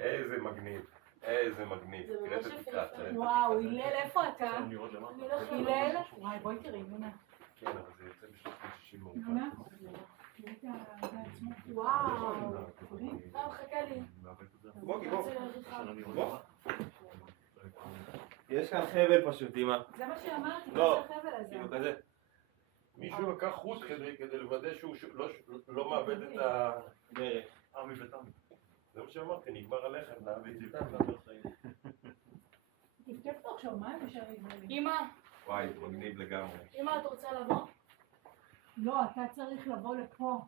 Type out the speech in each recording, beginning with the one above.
איזה מגניב. איזה מגניב. תראה את התקרה. וואו, הלל, איפה אתה? הלל? וואי, בואי תראי, יונה. כן, אבל זה יוצא ב-360 מעובד. יונה? וואו. מחכה לי. בואי, בוא. יש כאן חבל פשוט, אמא. זה מה שאמרתי, לא, מה שהחבל הזה. כאילו כזה. מישהו לקח חוט כדי לוודא שהוא לא מאבד את ה... דרך. זה מה שאמרתי, נגמר הלחם. תפתף פה עכשיו, מה הם נשארים? אמא, וואי, מגניב לגמרי. אמא, את רוצה לבוא? לא, אתה צריך לבוא לפה.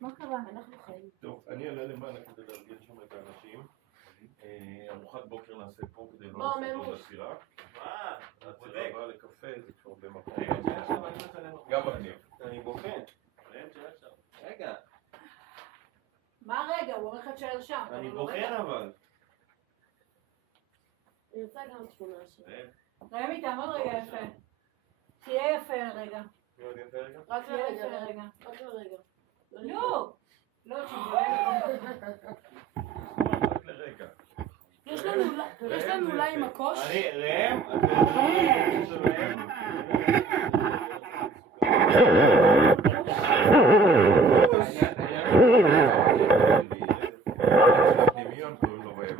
מה קרה? אנחנו חיים. טוב, אני אעלה למעלה כדי לארגן שם את האנשים. ארוחת בוקר נעשה פה כדי לא בוא, לעשות עוד ממוש. עצירה. העצירה הבאה לקפה זה כבר במקום. גם מגניב. אני בוחן. רגע. מה רגע? הוא אומר לך תשאר שם. אני בוחן אבל. אני רוצה גם תמונה שלי. רמי, תעמוד רגע יפה. תהיה יפה רגע. מי עוד יפה רגע? רק תהיה לרגע, יפה רגע. רק לרגע. לא! לא, רק לרגע. יש לנו אולי עם הקוש? ראם? דמיון קוראים לו ראם.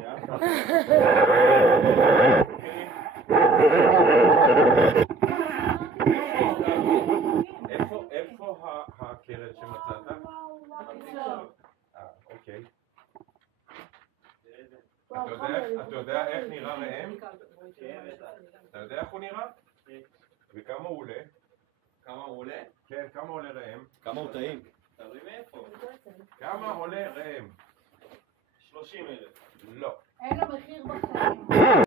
איפה הקרן שמצאת? אוקיי. אתה יודע איך נראה ראם? אתה יודע איך הוא נראה? וכמה הוא עולה? כמה הוא עולה? כן, כמה עולה ראם? כמה הוא טעים? תלוי מאיפה? כמה עולה ראם? 30,000. לא. אין לו מחיר בחיים.